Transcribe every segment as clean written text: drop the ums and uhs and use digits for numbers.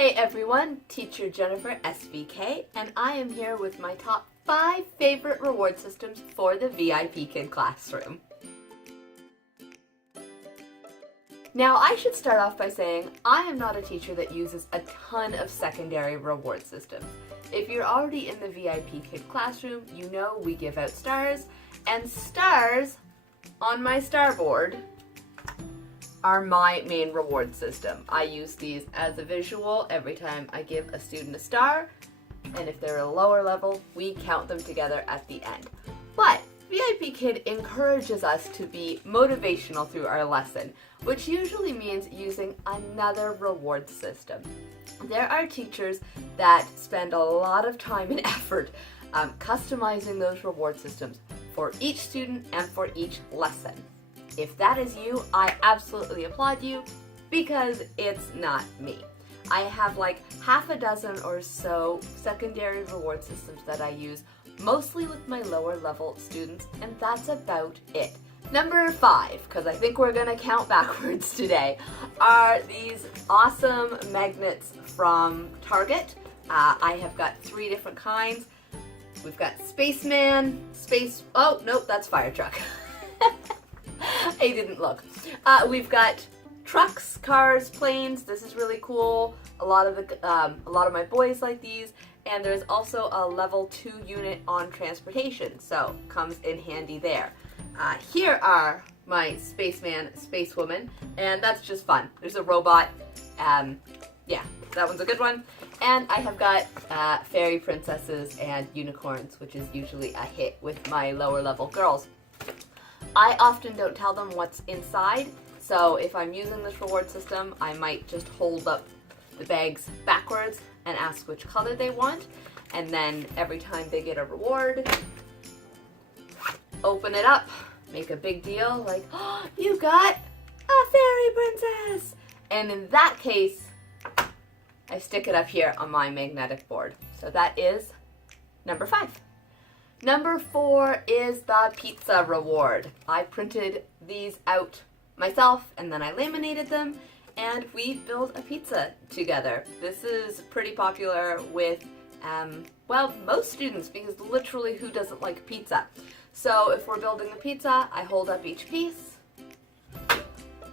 Hey everyone, Teacher Jennifer SVK, and I am here with my top 5 favorite reward systems for the VIPKID classroom. Now, I should start off by saying I am not a teacher that uses a ton of secondary reward systems. If you're already in the VIPKID classroom, you know we give out stars, and stars on my star board are my main reward system. I use these as a visual every time I give a student a star, and if they're a lower level, we count them together at the end. But VIPKID encourages us to be motivational through our lesson, which usually means using another reward system. There are teachers that spend a lot of time and effort customizing those reward systems for each student and for each lesson. If that is you, I absolutely applaud you because it's not me. I have like half a dozen or so secondary reward systems that I use, mostly with my lower level students, and that's about it. Number 5, because I think we're gonna count backwards today, are these awesome magnets from Target. I have got 3 different kinds. We've got Spaceman, oh nope, that's fire truck. I didn't look. We've got trucks, cars, planes. This is really cool. A lot of my boys like these, and there's also a level 2 unit on transportation, so comes in handy there. Here are my Spaceman, Spacewoman, and that's just fun. There's a robot. Yeah, that one's a good one. And I have got fairy princesses and unicorns, which is usually a hit with my lower level girls. I often don't tell them what's inside, so if I'm using this reward system, I might just hold up the bags backwards and ask which color they want, and then every time they get a reward, open it up, make a big deal, like, oh, you got a fairy princess! And in that case, I stick it up here on my magnetic board. So that is number 5. Number 4 is the pizza reward. I printed these out myself and then I laminated them and we built a pizza together. This is pretty popular with, well, most students, because literally who doesn't like pizza? So if we're building a pizza, I hold up each piece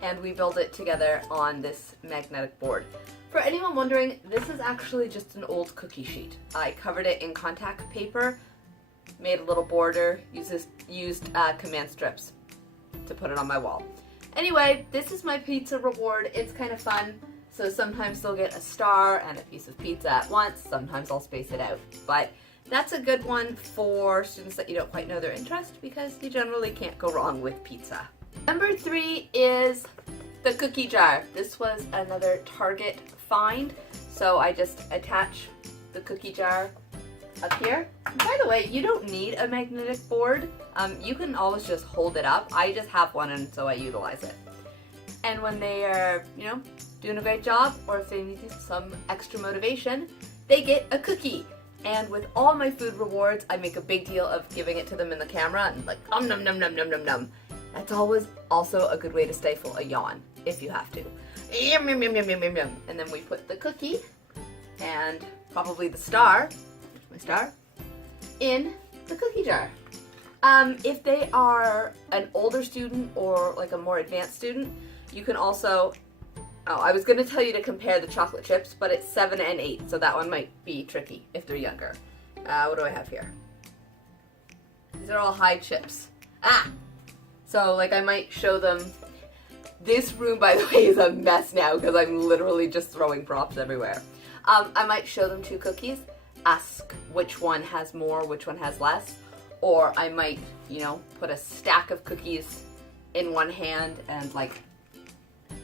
and we build it together on this magnetic board. For anyone wondering, this is actually just an old cookie sheet. I covered it in contact paper, made a little border, used command strips to put it on my wall. Anyway, this is my pizza reward. It's kind of fun. So sometimes they'll get a star and a piece of pizza at once. Sometimes I'll space it out. But that's a good one for students that you don't quite know their interest, because you generally can't go wrong with pizza. Number 3 is the cookie jar. This was another Target find. So I just attach the cookie jar up here. By the way, you don't need a magnetic board. You can always just hold it up. I just have one, and so I utilize it. And when they are, doing a great job, or if they need some extra motivation, they get a cookie. And with all my food rewards, I make a big deal of giving it to them in the camera and like, nom nom nom nom nom nom nom. That's always also a good way to stifle a yawn, if you have to. Yum yum yum yum yum yum yum. And then we put the cookie and probably the star, my star, in the cookie jar. If they are an older student or like a more advanced student, you can also, I was going to tell you to compare the chocolate chips, but it's 7 and 8, so that one might be tricky if they're younger. What do I have here? These are all high chips. So like I might show them, this room by the way is a mess now because I'm literally just throwing props everywhere. I might show them 2 cookies, ask which one has more, which one has less, or I might, put a stack of cookies in one hand and like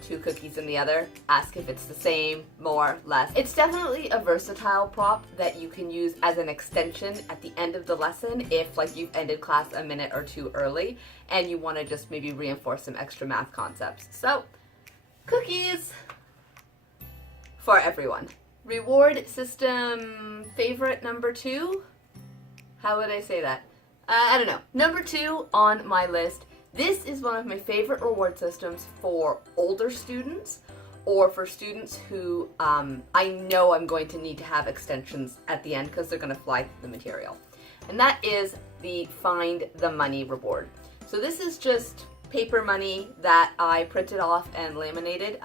2 cookies in the other, ask if it's the same, more, less. It's definitely a versatile prop that you can use as an extension at the end of the lesson if like you've ended class a minute or 2 early and you want to just maybe reinforce some extra math concepts. So, cookies for everyone. Reward system favorite number 2? How would I say that? I don't know. Number 2 on my list. This is one of my favorite reward systems for older students or for students who I know I'm going to need to have extensions at the end because they're going to fly through the material. And that is the Find the Money reward. So this is just paper money that I printed off and laminated.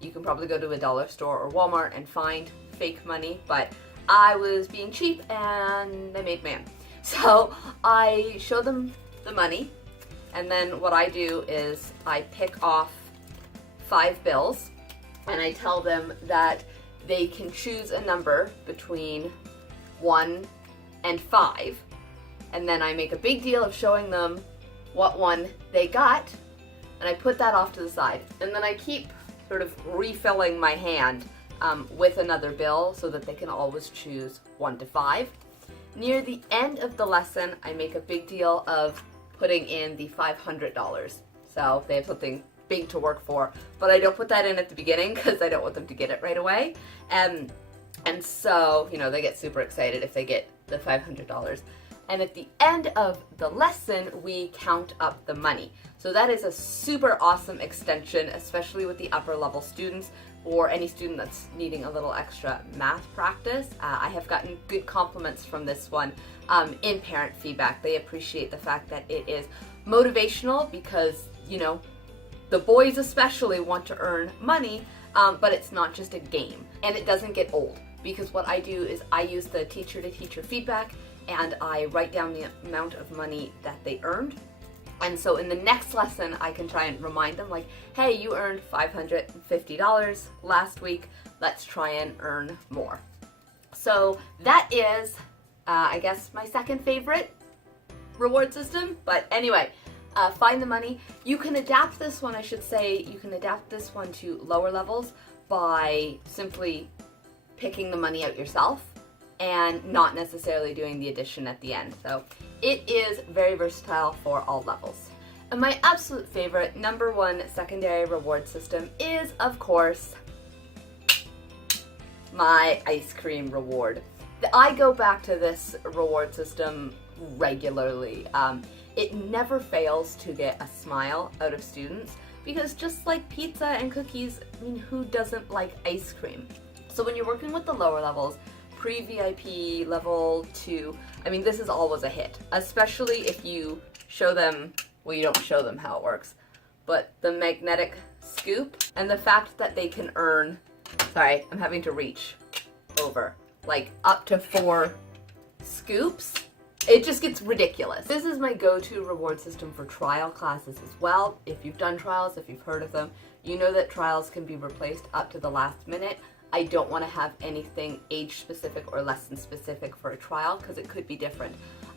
You can probably go to a dollar store or Walmart and find fake money, but I was being cheap and I made my own. So I show them the money, and then what I do is I pick off 5 bills and I tell them that they can choose a number between 1 and 5, and then I make a big deal of showing them what one they got, and I put that off to the side. And then I keep sort of refilling my hand with another bill so that they can always choose 1 to 5. Near the end of the lesson, I make a big deal of putting in the $500. So they have something big to work for, but I don't put that in at the beginning because I don't want them to get it right away. And so, you know, they get super excited if they get the $500. And at the end of the lesson, we count up the money. So that is a super awesome extension, especially with the upper level students or any student that's needing a little extra math practice. I have gotten good compliments from this one in parent feedback. They appreciate the fact that it is motivational because, you know, the boys especially want to earn money, but it's not just a game. And it doesn't get old, because what I do is I use the teacher-to-teacher feedback and I write down the amount of money that they earned. And so in the next lesson, I can try and remind them, like, hey, you earned $550 last week. Let's try and earn more. So that is, I guess, my second favorite reward system. But anyway, Find the Money. You can adapt this one, I should say, you can adapt this one to lower levels by simply picking the money out yourself and not necessarily doing the addition at the end. So it is very versatile for all levels. And my absolute favorite, number 1 secondary reward system is, of course, my ice cream reward. I go back to this reward system regularly. It never fails to get a smile out of students because just like pizza and cookies, I mean, who doesn't like ice cream? So when you're working with the lower levels, pre-VIP, level 2, I mean, this is always a hit, especially if you show them, well, you don't show them how it works, but the magnetic scoop and the fact that they can earn, sorry, I'm having to reach over, like up to 4 scoops. It just gets ridiculous. This is my go-to reward system for trial classes as well. If you've done trials, if you've heard of them, you know that trials can be replaced up to the last minute. I don't want to have anything age-specific or lesson-specific for a trial because it could be different.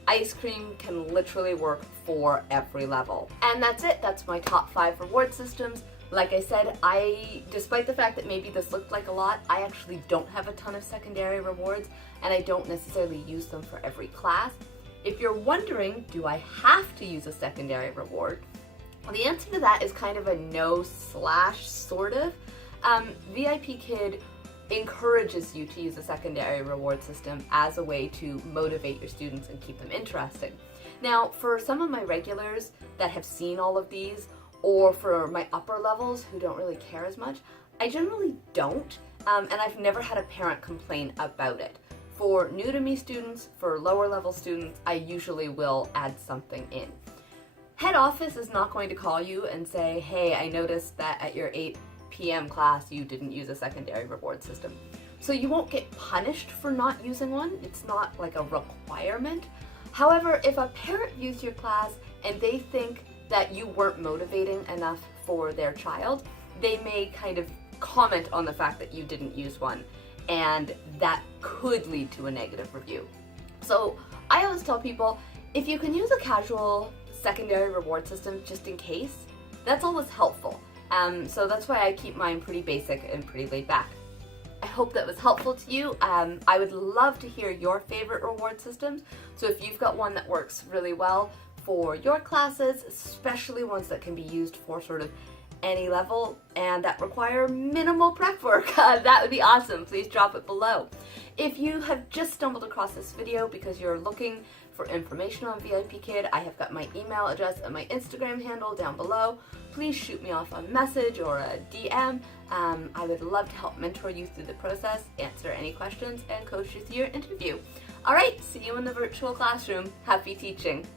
Ice cream can literally work for every level. And that's it. That's my top 5 reward systems. Like I said, despite the fact that maybe this looked like a lot, I actually don't have a ton of secondary rewards, and I don't necessarily use them for every class. If you're wondering, do I have to use a secondary reward? Well, the answer to that is kind of a no slash sort of. VIPKID encourages you to use a secondary reward system as a way to motivate your students and keep them interested. Now, for some of my regulars that have seen all of these, or for my upper levels who don't really care as much, I generally don't, and I've never had a parent complain about it. For new to me students, for lower level students, I usually will add something in. Head office is not going to call you and say, hey, I noticed that at your 8 p.m. class you didn't use a secondary reward system. So you won't get punished for not using one. It's not like a requirement. However, if a parent views your class and they think that you weren't motivating enough for their child, they may kind of comment on the fact that you didn't use one, and that could lead to a negative review. So I always tell people, if you can use a casual secondary reward system just in case, that's always helpful. So that's why I keep mine pretty basic and pretty laid back. I hope that was helpful to you. I would love to hear your favorite reward systems. So if you've got one that works really well for your classes, especially ones that can be used for sort of any level and that require minimal prep work, that would be awesome. Please drop it below. If you have just stumbled across this video because you're looking for information on VIPKID, I have got my email address and my Instagram handle down below. Please shoot me off a message or a DM. I would love to help mentor you through the process, answer any questions, and coach you through your interview. All right, see you in the virtual classroom. Happy teaching.